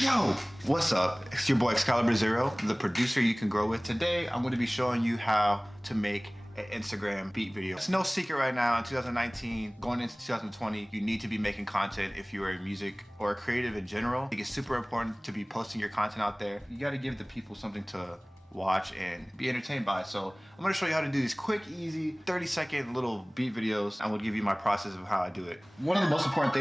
Yo, what's up? It's your boy XcaliberZero, the producer you can grow with. Today, I'm going to be showing you how to make an Instagram beat video. It's no secret right now in 2019, going into 2020, you need to be making content if you are in music or a creative in general. I think it's super important to be posting your content out there. You got to give the people something to watch and be entertained by. So I'm going to show you how to do these quick, easy, 30-second little beat videos. I will give you my process of how I do it. One of the most important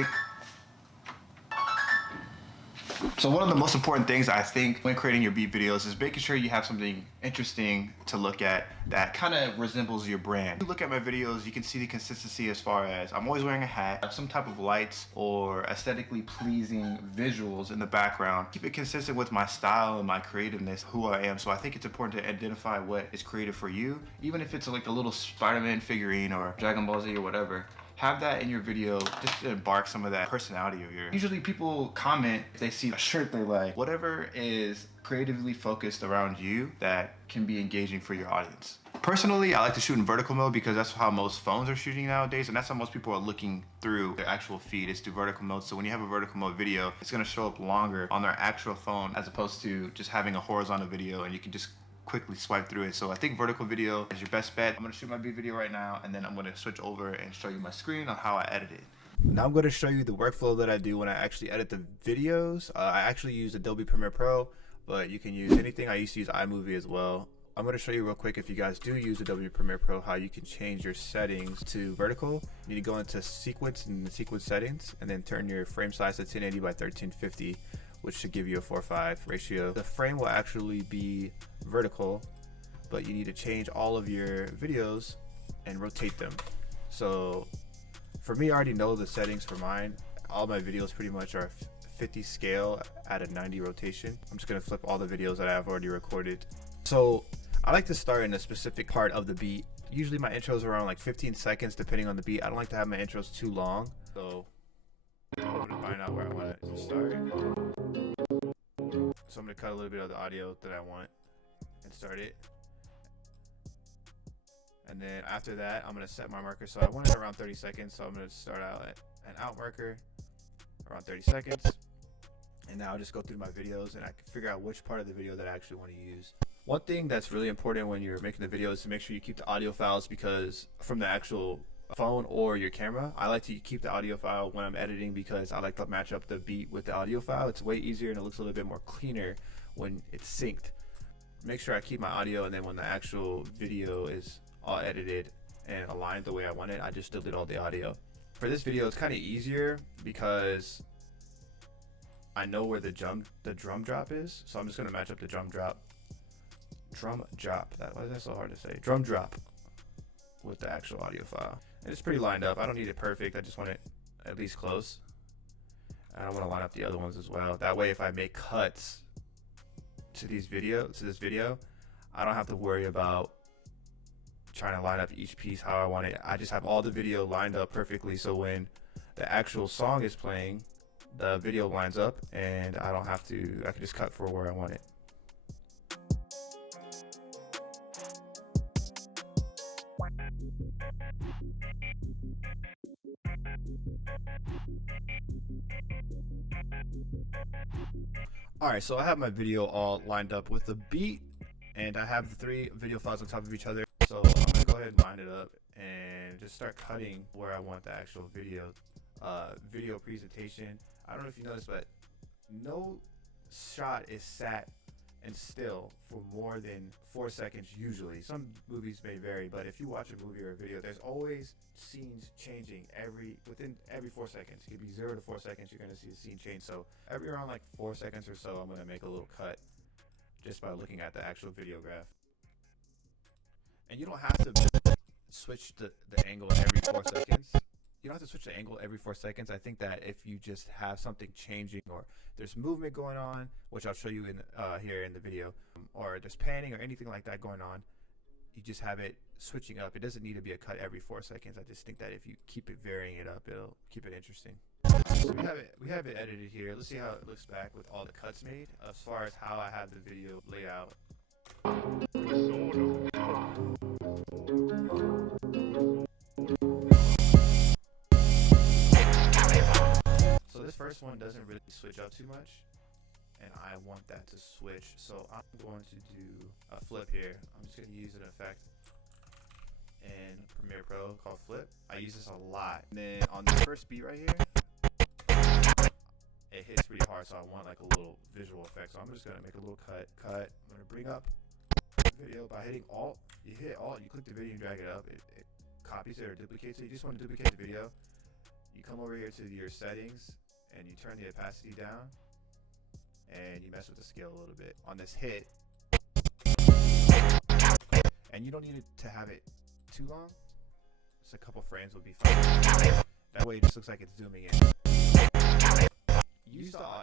things I think when creating your beat videos is making sure you have something interesting to look at that kind of resembles your brand. If you look at my videos, you can see the consistency as far as I'm always wearing a hat, some type of lights or aesthetically pleasing visuals in the background. Keep it consistent with my style and my creativeness, who I am. So I think it's important to identify what is creative for you, even if it's like a little Spider-Man figurine or Dragon Ball Z or whatever. Have that in your video just to embark some of that personality of yours. Usually people comment if they see a shirt they like. Whatever is creatively focused around you that can be engaging for your audience. Personally, I like to shoot in vertical mode because that's how most phones are shooting nowadays, and that's how most people are looking through their actual feed, is through vertical mode. So when you have a vertical mode video, it's gonna show up longer on their actual phone as opposed to just having a horizontal video and you can just quickly swipe through it. So I think vertical video is your best bet. I'm gonna shoot my beat video right now and then I'm gonna switch over and show you my screen on how I edit it. Now I'm gonna show you the workflow that I do when I actually edit the videos. I actually use Adobe Premiere Pro, but you can use anything. I used to use iMovie as well. I'm gonna show you real quick, if you guys do use Adobe Premiere Pro, how you can change your settings to vertical. You need to go into sequence and the sequence settings and then turn your frame size to 1080 by 1350. Which should give you a 4:5 ratio. The frame will actually be vertical, but you need to change all of your videos and rotate them. So for me, I already know the settings for mine. All my videos pretty much are 50 scale at a 90 rotation. I'm just gonna flip all the videos that I've already recorded. So I like to start in a specific part of the beat. Usually my intros are around like 15 seconds depending on the beat. I don't like to have my intros too long. So I'm gonna find out where I want it to start. So I'm gonna cut a little bit of the audio that I want and start it. And then after that, I'm gonna set my marker. So I want it around 30 seconds. So I'm gonna start out at an out marker around 30 seconds. And now I'll just go through my videos and I can figure out which part of the video that I actually want to use. One thing that's really important when you're making the video is to make sure you keep the audio files, because from the actual phone or your camera, I like to keep the audio file when I'm editing because I like to match up the beat with the audio file. It's way easier and it looks a little bit more cleaner when it's synced. Make sure I keep my audio, and then when the actual video is all edited and aligned the way I want it, I just delete all the audio. For this video, it's kind of easier because I know where the drum drop is, so I'm just gonna match up the drum drop. Why is that so hard to say? Drum drop with the actual audio file. And it's pretty lined up. I don't need it perfect. I just want it at least close. And I want to line up the other ones as well. That way, if I make cuts to this video, I don't have to worry about trying to line up each piece how I want it. I just have all the video lined up perfectly, so when the actual song is playing, the video lines up and I don't have to, I can just cut for where I want it. Alright, so I have my video all lined up with the beat, and I have the 3 video files on top of each other. So I'm gonna go ahead and line it up and just start cutting where I want the actual video presentation. I don't know if you noticed, but no shot is sat and still for more than 4 seconds usually. Some movies may vary, but if you watch a movie or a video, there's always scenes changing within every 4 seconds. It could be 0 to 4 seconds, you're gonna see the scene change. So every around like 4 seconds or so, I'm gonna make a little cut just by looking at the actual video graph. And you don't have to switch the angle every 4 seconds. You don't have to switch the angle every 4 seconds. I think that if you just have something changing, or there's movement going on, which I'll show you in here in the video, or there's panning or anything like that going on, you just have it switching up. It doesn't need to be a cut every 4 seconds. I just think that if you keep it varying it up, it'll keep it interesting. So we have it edited here. Let's see how it looks back with all the cuts made as far as how I have the video layout. So this first one doesn't really switch up too much. and I want that to switch. So I'm going to do a flip here. I'm just going to use an effect in Premiere Pro called flip. I use this a lot. And then on the first beat right here, it hits pretty hard, so I want like a little visual effect. So I'm just going to make a little cut. I'm going to bring up the video by hitting Alt. You hit Alt, you click the video and drag it up. It copies it or duplicates it. You just want to duplicate the video. You come over here to your settings and you turn the opacity down and you mess with the scale a little bit on this hit. And you don't need it to have it too long. Just a couple frames will be fine. That way it just looks like it's zooming in.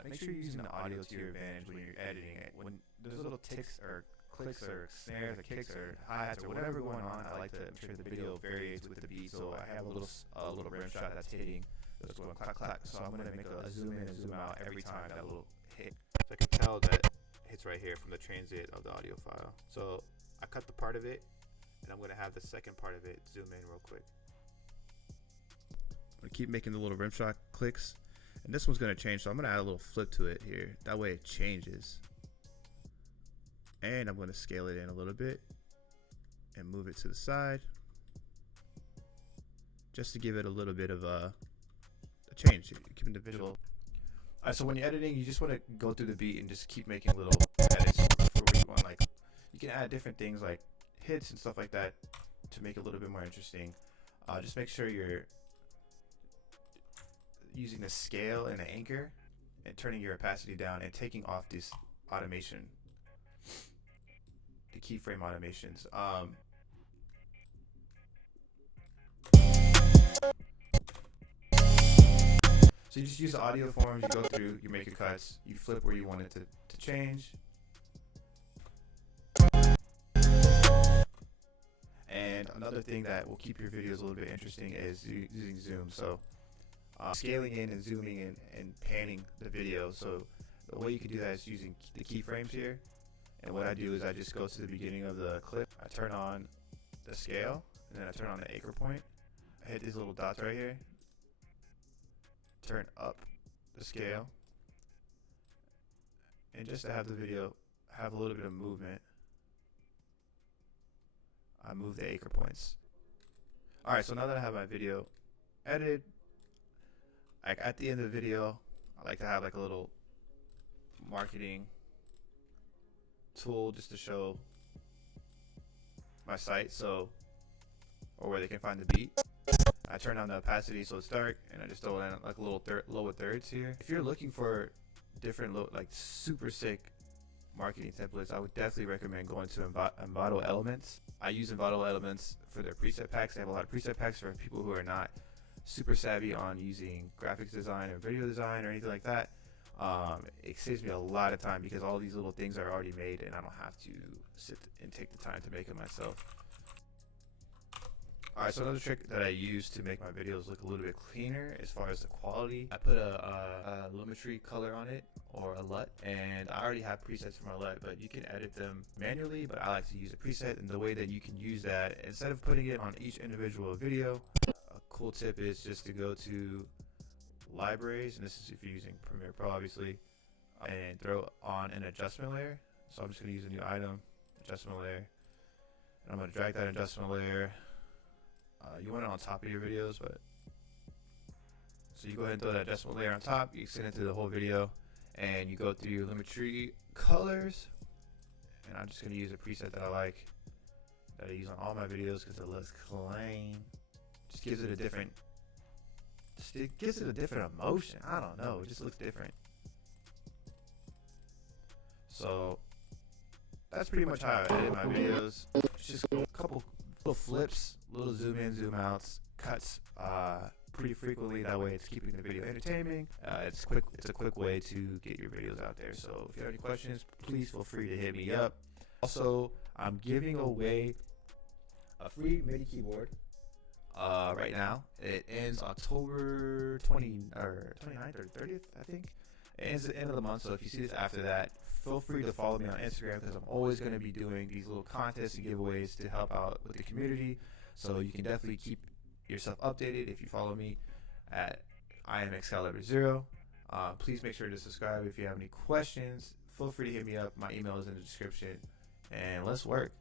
Make sure you're using the audio to your advantage when you're editing it. When there's little ticks or clicks or snares or kicks or hi-hats or whatever going on, I like to make sure the video varies with the beat. So I have a little rim shot that's hitting. That's going clack clack. So I'm gonna make a zoom in and zoom out every time that little hit. So I can tell that hits right here from the transit of the audio file. So I cut the part of it, and I'm gonna have the second part of it zoom in real quick. I'm gonna keep making the little rim shot clicks, and this one's gonna change. So I'm gonna add a little flip to it here. That way it changes. And I'm going to scale it in a little bit and move it to the side just to give it a little bit of a change, keeping the visual. All right, so when you're editing, you just want to go through the beat and just keep making little edits for what you want. Like, you can add different things like hits and stuff like that to make it a little bit more interesting. Just make sure you're using the scale and the anchor and turning your opacity down and taking off this automation, the keyframe automations. So you just use the audio forms, you go through, you make your cuts, you flip where you want it to change. And another thing that will keep your videos a little bit interesting is using zoom. So scaling in and zooming in and panning the video. So the way you can do that is using the keyframes here. And what I do is I just go to the beginning of the clip, I turn on the scale, and then I turn on the anchor point. I hit these little dots right here, turn up the scale, and just to have the video have a little bit of movement, I move the anchor points. Alright, so now that I have my video edited, like at the end of the video, I like to have like a little marketing tool just to show my site, so, or where they can find the beat. I turn on the opacity so it's dark, and I just throw in like a little lower thirds here. If you're looking for different like super sick marketing templates, I would definitely recommend going to Envato Elements. I use Envato Elements for their preset packs. They have a lot of preset packs for people who are not super savvy on using graphics design or video design or anything like that. It saves me a lot of time because all these little things are already made and I don't have to sit and take the time to make it myself. Alright, so another trick that I use to make my videos look a little bit cleaner as far as the quality, I put a lumetri color on it, or a LUT, and I already have presets for my LUT, but you can edit them manually, but I like to use a preset. And the way that you can use that, instead of putting it on each individual video, a cool tip is just to go to libraries, and this is if you're using Premiere Pro obviously, and throw on an adjustment layer. So I'm just going to use a new item, adjustment layer, and I'm going to drag that adjustment layer. You want it on top of your videos, but so you go ahead and throw that adjustment layer on top, you extend it to the whole video, and you go through your lumetri colors, and I'm just going to use a preset that I like, that I use on all my videos because it looks clean. Just gives it a different emotion. I don't know, it just looks different. So that's pretty much how I edit my videos. It's just a couple little flips, little zoom in, zoom outs, cuts pretty frequently. That way it's keeping the video entertaining. It's a quick way to get your videos out there. So if you have any questions, please feel free to hit me up. Also, I'm giving away a free MIDI keyboard right now. It ends October 29th or 30th, I think. It ends at the end of the month, so if you see this after that, feel free to follow me on Instagram because I'm always going to be doing these little contests and giveaways to help out with the community. So you can definitely keep yourself updated if you follow me at XcaliberZero. Please make sure to subscribe. If you have any questions, feel free to hit me up. My email is in the description, and let's work.